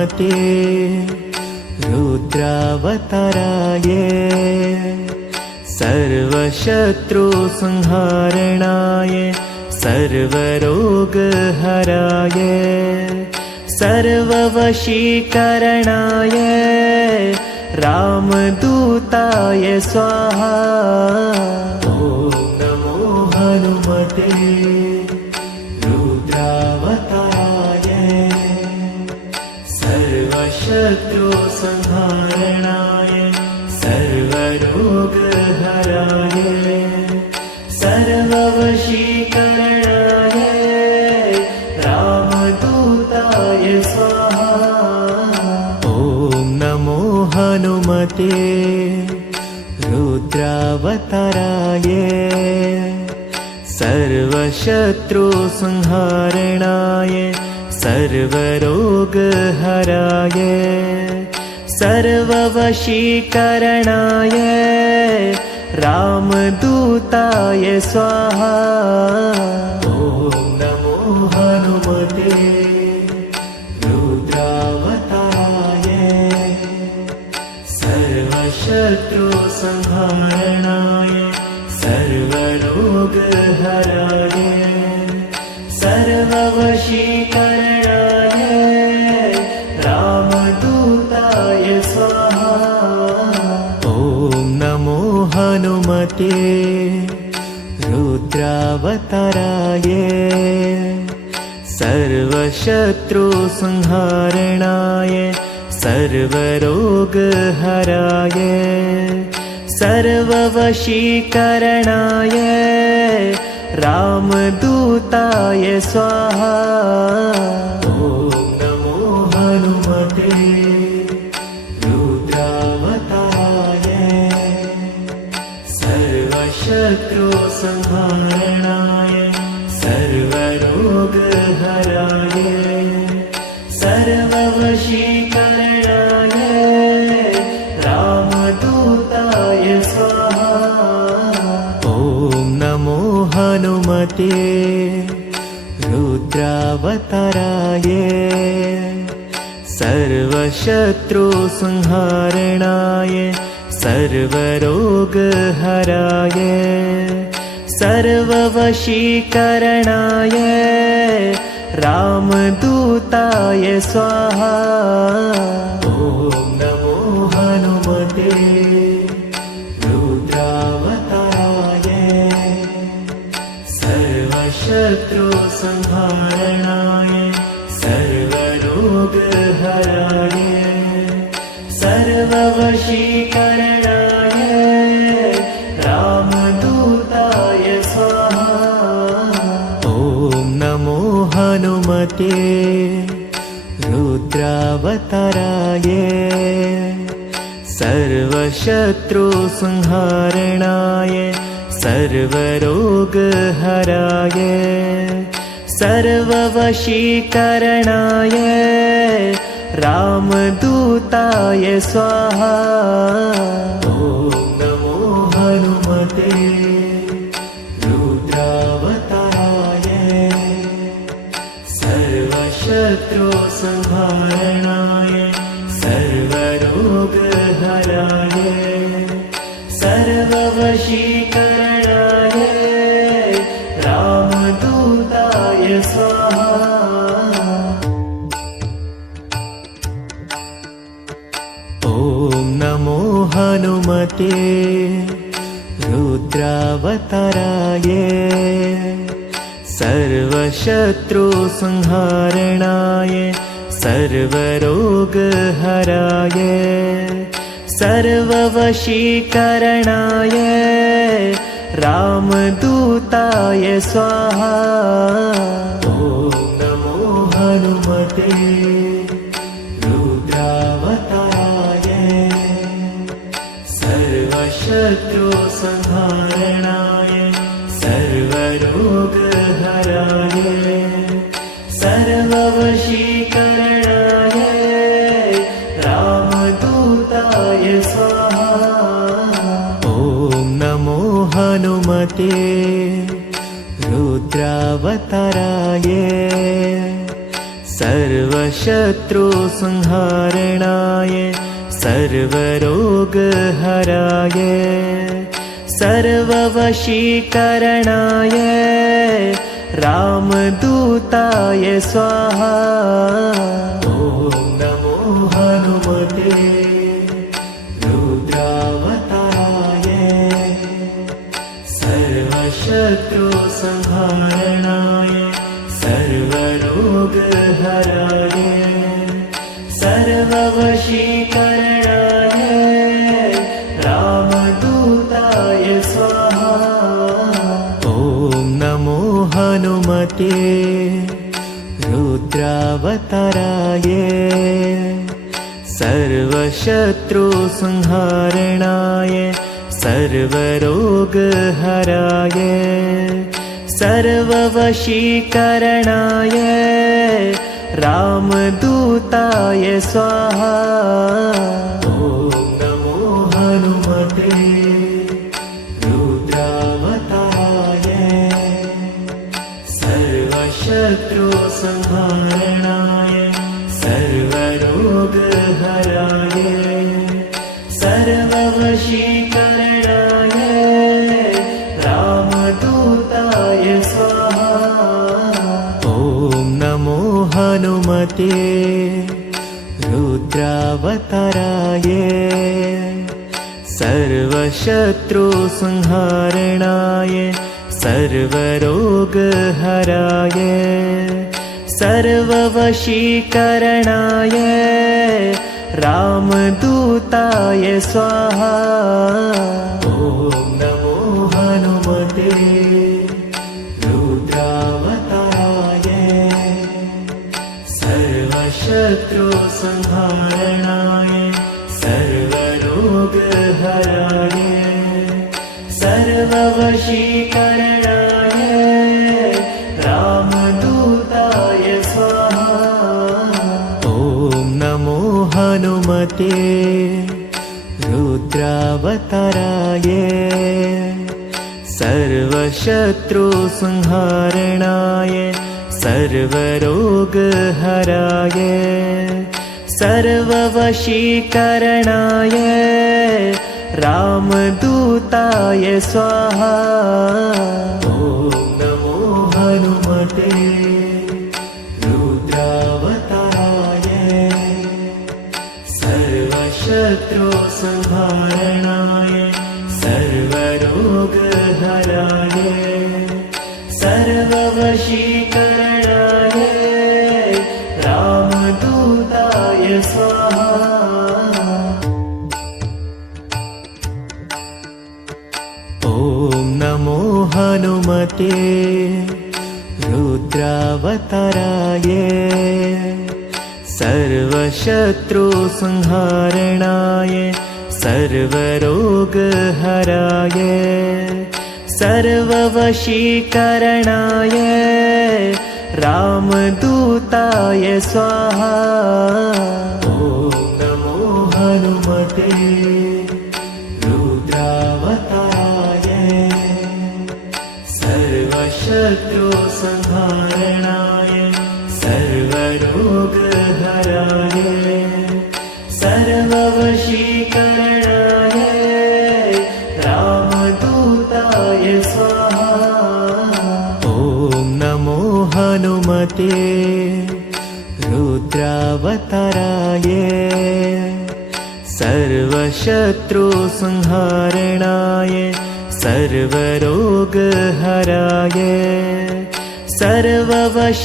हनुमते रुद्रावताराय सर्वशत्रुसंहारणाय सर्वरोगहराय सर्ववशीकरणाय रामदूताय स्वाहा। ॐ नमो हनुमते रुद्रावताराय सर्वशत्रुसंहारणाय सर्वरोगहराय सर्ववशीकरणाय रामदूताय स्वाहा। ॐ नमो हनुमते रुद्रावताराय सर्वशत्रुसंहारणाय सर्वरोगहराय सर्ववशीकरणाय रामदूताय स्वाहा। ॐ नमो हनुमते रुद्रावताराय सर्वशत्रुसंहारणाय सर्वरोगहराय सर्ववशीकरणाय रामदूताय स्वाहा। ॐ नमो हनुमते रुद्रावताराय सर्वशत्रुसंहारणाय सर्वरोगहराय सर्ववशीकरणाय रामदूताय स्वाहा। ॐ नमो हनुमते रुद्रावताराय सर्वशत्रुसंहारणाय सर्वरोगहराय सर्ववशीकरणाय रामदूताय स्वाहा। ॐ नमो हनुमते रुद्रावताराय सर्वशत्रुसंहारणाय सर्वरोगहराय सर्ववशीकरणाय रामदूताय स्वाहा। ॐ नमो हनुमते रुद्रावताराय सर्वशत्रुसंहारणाय सर्वरोगहराय सर्ववशीकरणाय रामदूताय स्वाहा। ॐ नमो हनुमते रुद्रावताराय सर्वशत्रुसंहारणाय सर्वरोगहराय सर्ववशीकरणाय रामदूताय स्वाहा। ॐ नमो हनुमते रुद्रावताराय सर्वशत्रुसंहारणाय सर्वरोगहराय सर्ववशीकरणाय रामदूताय स्वाहा। ॐ नमो हनुमते रुद्रावताराय सर्वशत्रुसंहारणाय सर्वरोगहराय सर्ववशीकरणाय रामदूताय स्वाहा। ॐ नमो हनुमते रुद्रावताराय सर्वशत्रुसंहारणाय सर्वरोगहराय सर्ववशीकरणाय रामदूताय स्वाहा। ॐ नमो हनुमते रुद्रावताराय सर्वशत्रुसंहारणाय सर्वशत्रुसंहारणाय सर्वरोगहराय सर्ववशीकरणाय रामदूताय स्वाहा। ॐ नमो हनुमते रुद्रावताराय सर्वशत्रुसंहारणाय सर्वरोगहराय सर्ववशीकरणाय रामदूताय स्वाहा। ॐ नमो हनुमते रुद्रावताराय सर्वशत्रुसंहारणाय सर्वरोगहराय सर्ववशीकरणाय रामदूताय स्वाहा। ॐ नमो हनुमते रुद्रावताराय सर्वशत्रुसंहारणाय सर्वरोगहराय सर्ववशीकरणाय रामदूताय स्वाहा। ॐ नमो हनुमते रुद्रावताराय सर्वशत्रुसंहारणाय सर्वरोगहराय सर्ववशीकरणाय रामदूताय स्वाहा। ॐ नमो हनुमते रुद्रावताराय सर्वशत्रुसंहारणाय सर्वरोगहराय सर्ववशीकरणाय रामदूताय स्वाहा। ॐ नमो हनुमते रुद्रावताराय सर्वशत्रुसंहारणाय सर्वरोगहराय सर्ववशीकरणाय रामदूताय स्वाहा। ॐ नमो हनुमते रुद्रावताराय सर्वशत्रुसंहारणाय सर्वरोगहराय सर्ववशीकरणाय रामदूताय स्वाहा। ॐ नमो हनुमते रुद्रावताराय सर्वशत्रुसंहारणाय सर्वरोगहराय सर्ववशीकरणाय रामदूताय स्वाहा। ॐ नमो हनुमते रुद्रावताराय सर्वशत्रुसंहारणाय सर्वरोगहराय सर्ववशीकरणाय रामदूताय स्वाहा। ॐ नमो हनुमते रुद्रावताराय सर्वशत्रुसंहारणाय सर्वरोगहराय सर्ववशीकरणाय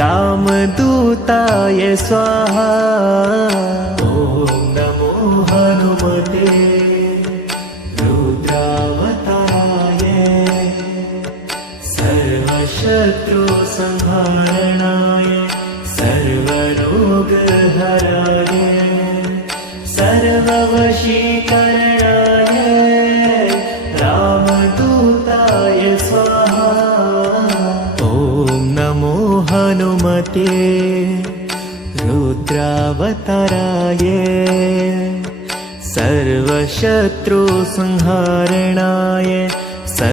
रामदूताय स्वाहा। ॐ नमो हनुमते रुद्रावताराय सर्वशत्रुसंहारणाय सर्वरोगहराय सर्ववशीकरणाय रामदूताय स्वाहा। ॐ नमो हनुमते रुद्रावताराय सर्वशत्रुसंहारणाय